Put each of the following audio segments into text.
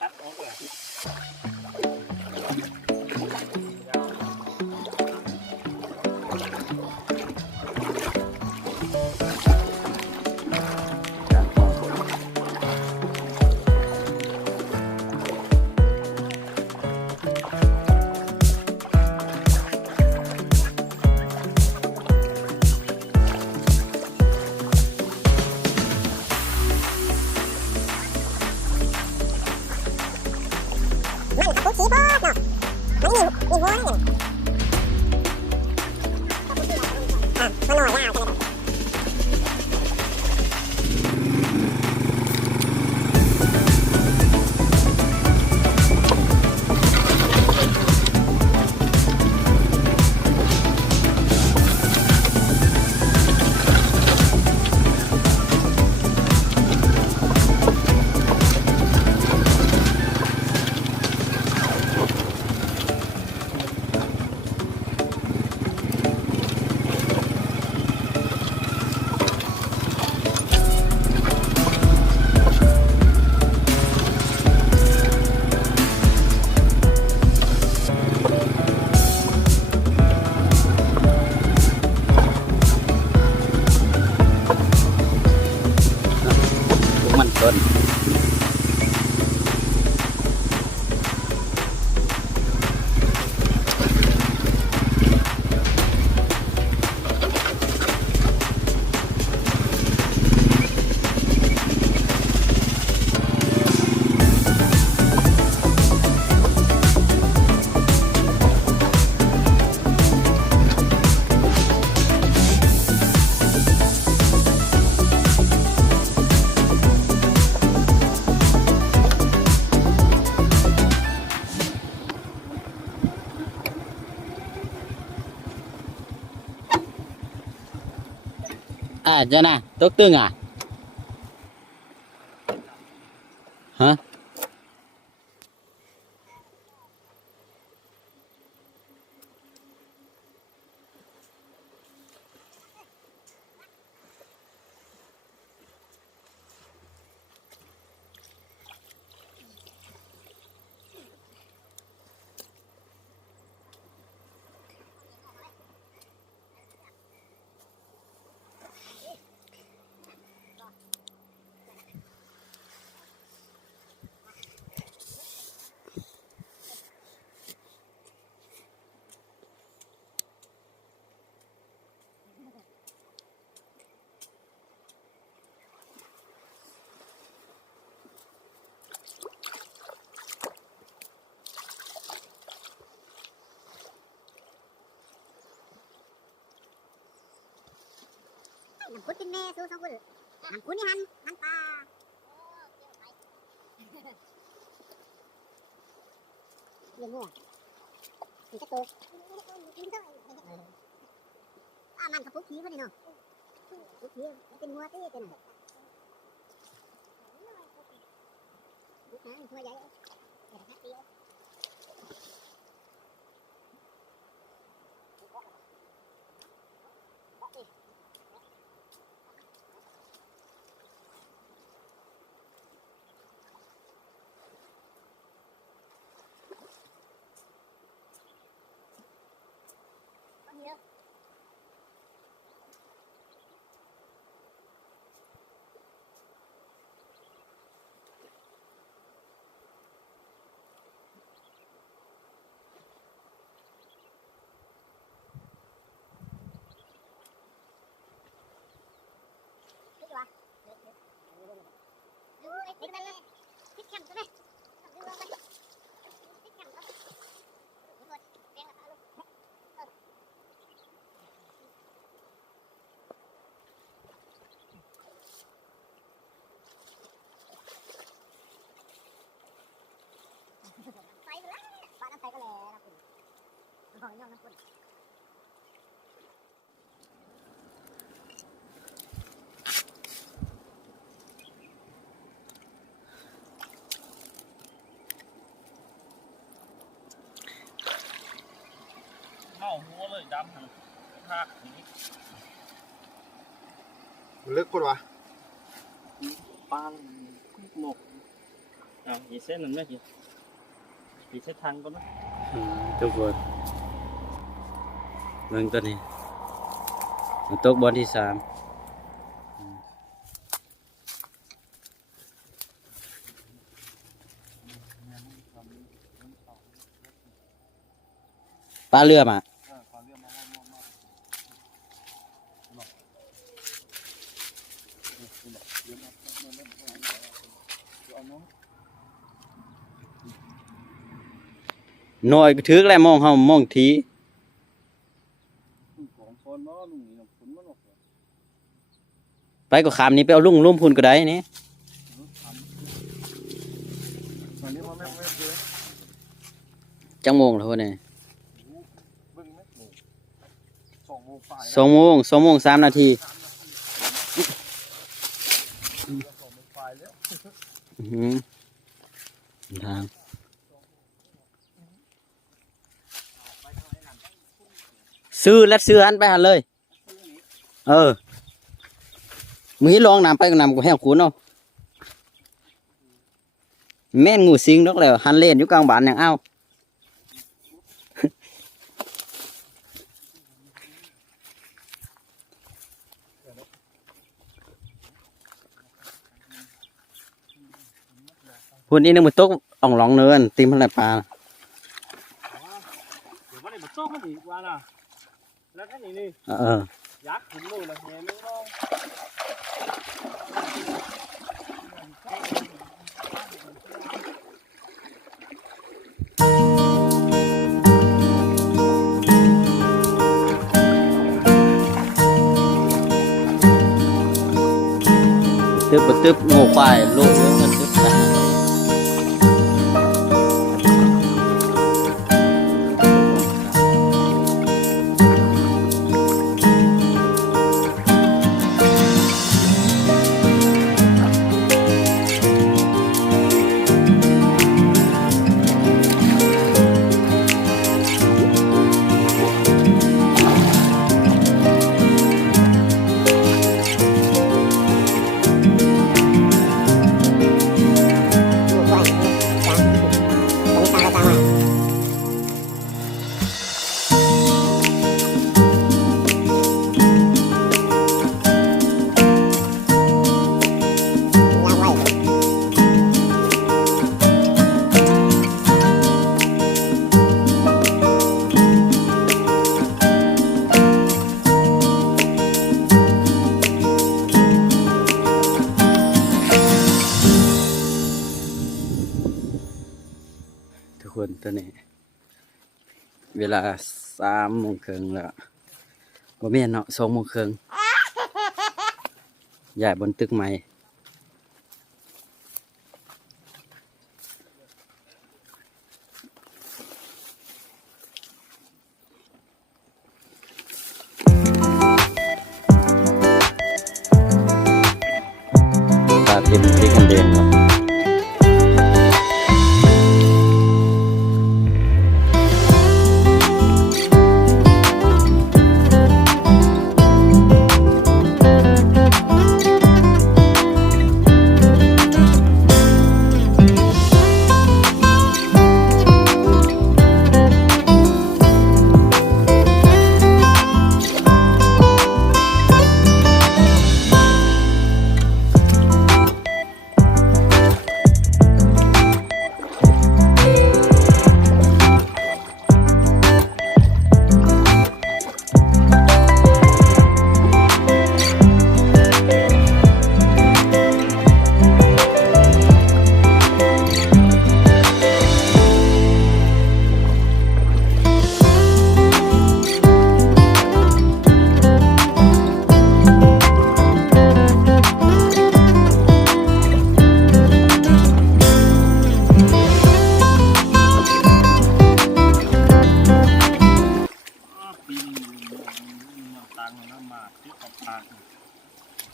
ตัดออกเลย มันกับปุ๊กสีพอกเนาะ อ่าเจ้า น้ำพุดกินแม่สู้สองคนน้ำพุดนี่หันหันปลาเลี้ยงงัวมีกระโตกอามันกับปุ๊กผีพอดีเนาะปุ๊กผีเป็นงัวตี้เป็นอะไรลูกหางหัวใหญ่เดี๋ยวนะตีเอา Thích quá. ไปเลยปลาน้ำใสก็แล้วนะคุณหอยน้องนะคุณ nhau nó cùng. เมา หัวเลยดำหันภาคนี้มันลึกคนวะปลาหมกเอาอีเส้นนั่นไม่กี่อีเส้นทางก็นะอืมทุกคนเบิ่งตัวนี้มันตกบอลที่สามปลาเรือมา ขอเรียกมาว่ามามาเอาน้อง หน่อยถือแล้วมองเฮามองทีไปก็ขามนี้ไปเอาลุ่งลุ่มพุนก็ได้นี่จังโมงแล้วเนี่ยสองโมงสองโมงสามนาทีอือหือทาง ซื้อและซื้ออันไปหันเลย เออมึงให้ลองนำไปก็นำกูแห้งขุนเอาแม่นงูสิงดอกแล้วหันเล่นอยู่กลางบ้านอย่างเอ้าพุ่นนี้นึงมันตก อ่องหลอง สามโมงครึ่งแล้วบ่เม่นเนาะสองโมงครึ่งใหญ่บนตึกใหม่ มันตังน้ำมาที่กับปาก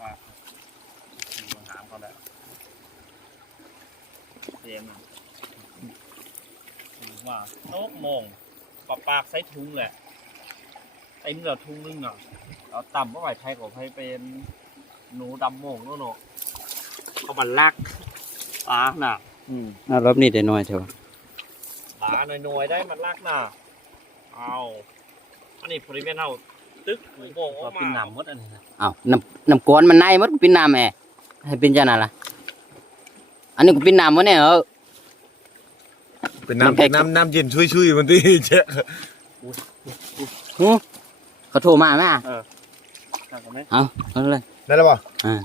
ปากมีคนถามเขาแล้วเตรียมนะว่าโต๊ะมงปากปากใส่ถุงแหละไอ้นี่เราถุงนึงเนาะเราต่ำก็ไหวไทยของไทยเป็นหนูดำโมงโน่นเนาะเขามันลักปลาหนักอืมเอารอบนี้ได้น้อยเถอะวะหาหน่อยๆได้มันลากหน้าเอาอันนี้บริเวณเฮา ตึกหมูโป่งออกมาเป็นหนามมดอันนี้นะเอาน้ำน้ำก้อนมันในหมดเป็นน้ำแอให้เป็นจังนั้นล่ะอันนี้ก็เป็นน้ำหมดเนี่ยเออ เป็นน้ำน้ำแพ็เป็คนน้ำน้ำเย็นช่วยๆมันที่เจ๊เขาโทรมาไหมอะทางกันไหมเอาเอาเลยนั่นแหละป่ะอ่า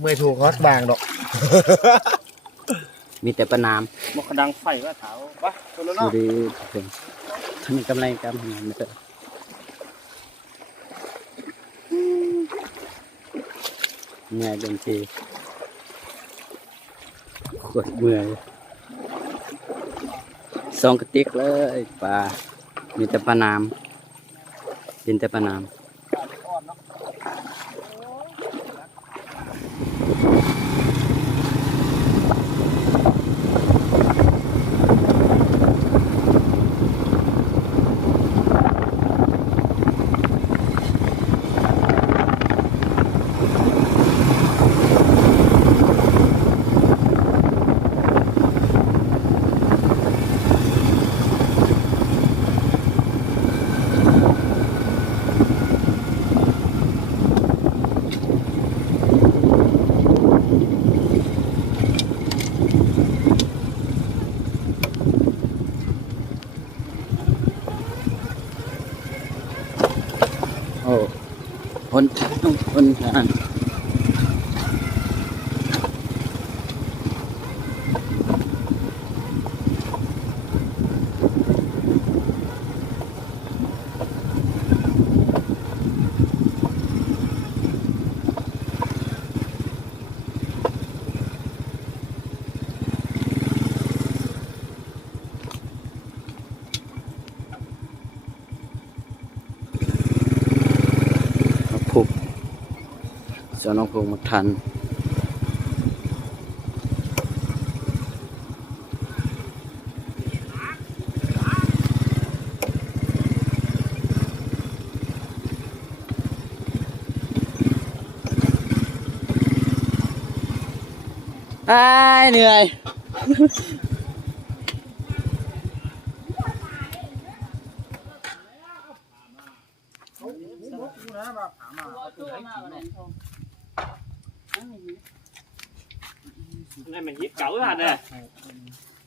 เมื่อยถูกฮอตบางดอกมีแต่ประนามมกระดังไฟว่าเถาปะคนละดูเนาะดี ทุกคนทำกำไรกำทำงานไม่เถอะเมื่อยบางทีขวดเมื่อยสองกระติกเลยปลามีแต่ปลานามกินแต่ปลานา โอ้คนคนทา สวนน้องผูกมาทันอ้เหนื่อยนี่มันยิบเก่า อะเนี่ย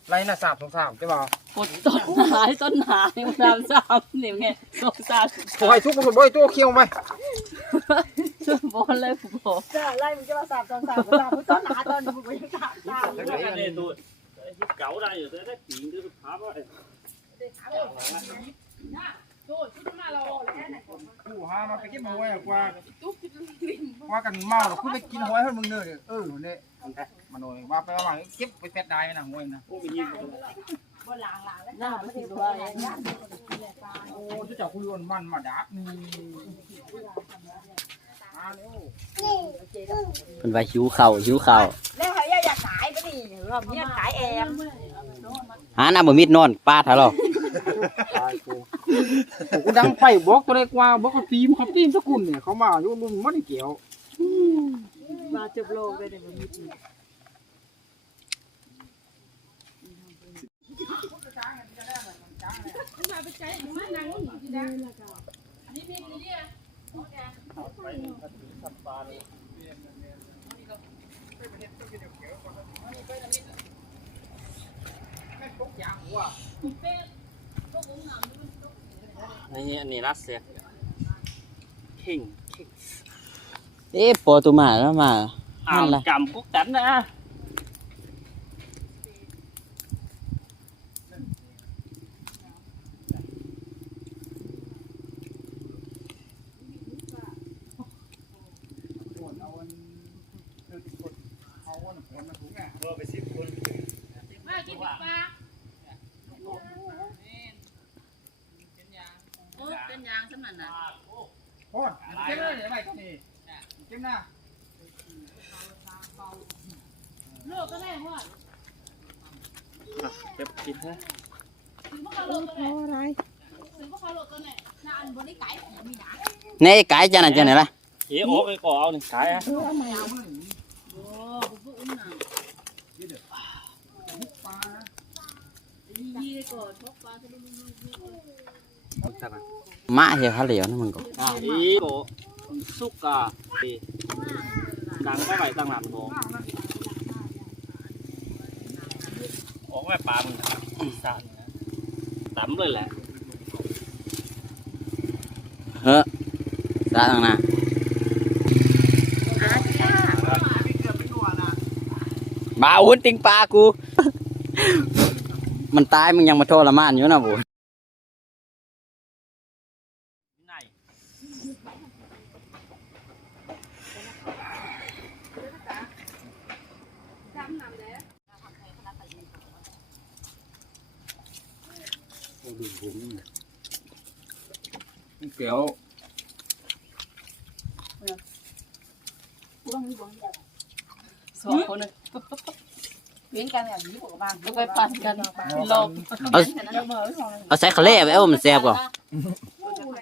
ไรน่ะสามสองสามใช่ป่ะปดต้นหายต้นหายมันทำซ้ำนี่ไงสงสารโอ้ยทุกคนบ่อยตัวเคี้ยวไหมช่วยบอลเลยผมบอกจะไล่มึงจะมาสามสองสามสามมึงต้นหนาตอนมึงไปยังสามสามแล้วก็เนี่ยตัวยิบเก่าได้อยู่แต่ได้ปีนคือสุดท้ายว่ากูหามาไปกินหอยก ว่าว่ากันเมาแล้วคุณไปกินหอยให้มึงเนอะเออเนี่ยมาหน่อยว่าไปว่าเก็บไปเป็ดได้นะหอยนะโอ้ไปยิงหน้าไปสิด้วยโอ้จะจับคุยวันมันมาดักนี่มาเร็วเป็นว่าหิวเข่าวหิวเข่าวแล้วใครอยากขายก็นี่รอบนี้ขายแอมหาหน้าบ่มิดนอนป้าทะเลาะกูดังไปบอกตัวเล็กว่าบอกเขาตีมเขาตีมสกุลเนี่ยเขามาอยู่รุ่นมันเกี่ยว มาจบโลกเลยเดี๋ยวมึงมีนี่อันนี้รัสเซียคิงเอ๊ะปอตัวมาแล้วมาอ่าวกำกุ๊กกันนะเป็น เจ็บหน้าเลิกก็ได้พ่อเก็บกินฮะถึงอเาลดตันี่เลดไนี่มีนั่ไก่จะไหนจะไหนล่ะเหี้ยโอ๊กไอ้ก่เอาหนึ่งไก่ฮะมาเหี้ยข้าเหลียวนั่นมึงก็ดีโอ้ สุกกะดีดังไม่ไหวตั้งหลังโบออกแม่ปลามึงสั่นนะตำเลยแหละเฮ้อซาทางหน้าบาวุ้นติงปลากู มันตายมึงยังมาโทรมานอยู่นะบุ ไหนเกี่ยวสองคนเลยเว้นกันอย่างนี้บอกว่าไปปั่นกันลมเอาเอาใส่ข้าวเหลวไปเอามันแซ่บก่อนเ